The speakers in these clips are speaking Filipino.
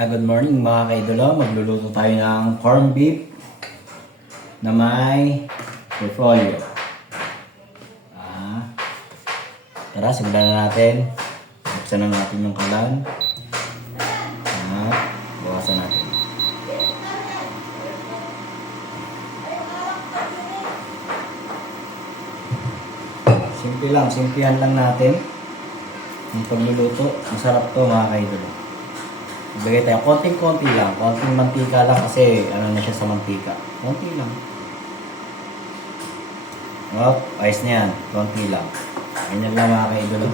Good morning mga kaidolo. Magluluto tayo ng corned beef na may repolyo. Tara, simulan na natin. Buksan na natin yung kalan. Bawasan natin. Simple lang, simplihan lang natin yung pagluluto. Masarap to mga kaidolo. Maglagay tayo, konting-konti lang. Konting mantika lang kasi ano na siya sa mantika. Konti lang. Ayos na yan. Konti lang. Ganyan lang mga kaidolo.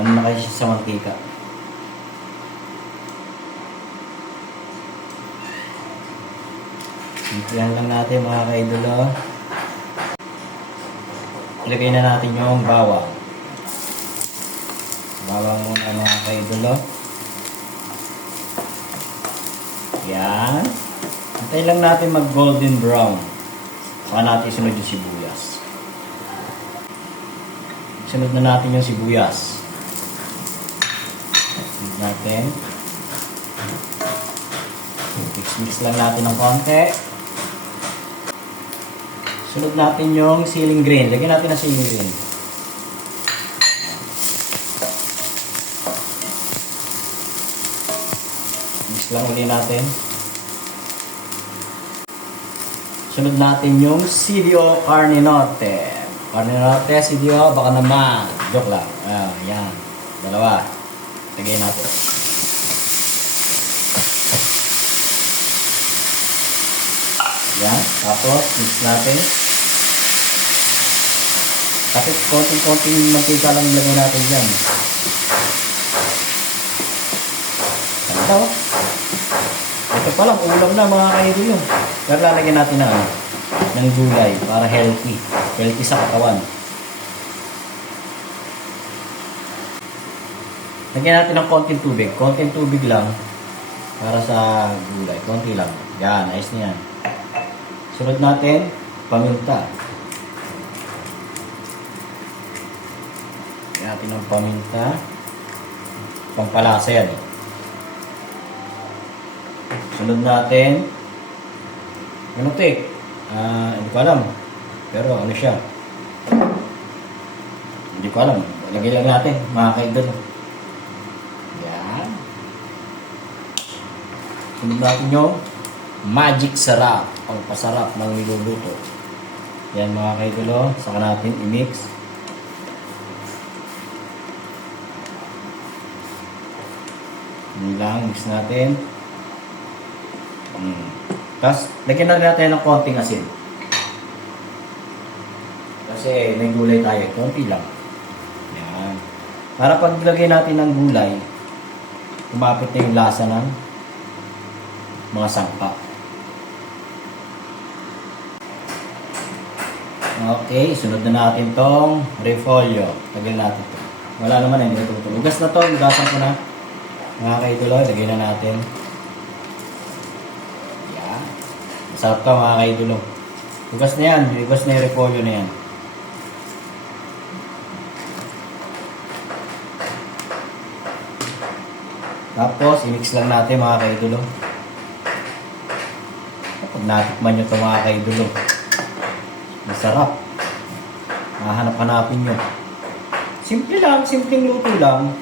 Ano na kayo siya sa mantika. Simplihan lang natin mga kaidolo. Ilagay na natin yung bawang. Bawang muna mga kaidolo. Yan. Antay lang natin mag golden brown. Saka natin isunod yung sibuyas. Isunod na natin yung sibuyas. Isunod natin. Mix lang natin ng konti. Sunod natin yung ceiling green. Lagyan natin ng ceiling green. Mix lang ulit natin. Sunod natin yung CDO Carne Norte. Carne Norte, CDO, baka naman. Joke lang. Yan. Dalawa. Lagay natin. Yan. Tapos, mix natin. Kasi konting-konting mantika lang ilagay natin dyan. Ito. Ito pa lang, ulam na mga kaidolo. Pero lalagyan natin ng gulay para healthy. Healthy sa katawan. Lagyan natin ng konting tubig. Konting tubig lang para sa gulay. Konti lang. Yan, ayos na yan. Sunod natin, paminta. Lagyan natin ng paminta. Pampalasa yan. Sunod natin, hindi ko alam. Pero ano siya? Hindi ko alam. Lagay lang natin, mga kaidolo. Yan. Sunod natin yung magic sarap. Ang pasarap ng niluluto. Yan mga kaidolo. Saka natin i-mix. Yan lang, mix natin. Tapos, lagyan na natin ng konting asin. Kasi may gulay tayo. Konti lang. Yan. Para pag lagay natin ng gulay, kumapit na yung lasa ng mga sangka. Okay, sunod na natin tong repolyo. Tagal natin ito. Wala naman hindi ito. Ugas na to. Ugasan ko na. Mga kaidolo, lagay na natin. Masarap ka mga kaidolo. Ugas na yan. Ugas na yung repolyo na yan. Tapos, i-mix lang natin mga kaidolo. Kapag natikman nyo ito mga kaidolo, masarap. Mahanap-hanapin nyo. Simple lang. Simpleng luto lang.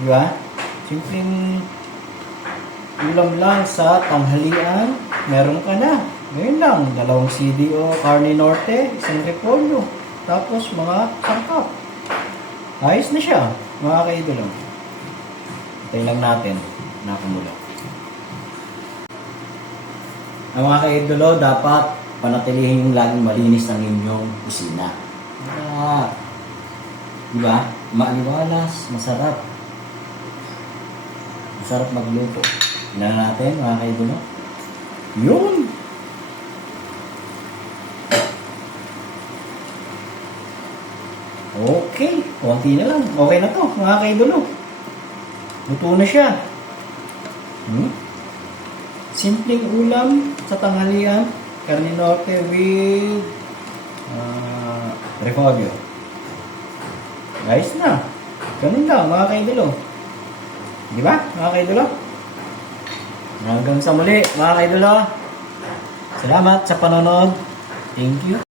Diba? Simpleng ulam lang sa tanghalian. Meron ka na. Ngayon lang. 2 CDO, Carne Norte, 1 repolyo. Tapos mga sangkap. Ayos na siya. Mga kaidolo. Tayo lang natin. Nakamula. Ang mga kaidolo, dapat panatilihin yung laging malinis ang inyong kusina. Diba? Maaliwalas. Masarap. Masarap magluto. Tingnan natin mga kaidolo. Yun! Okay. Konti na lang. Okay na to mga kaidolo. Luto na siya. Simpleng ulam sa tanghalian. Carne Norte with repolyo. Guys na. Ganun lang mga kaidolo. Di ba mga kaidolo? Hanggang sa muli, mga kaidolo. Salamat sa panonood. Thank you.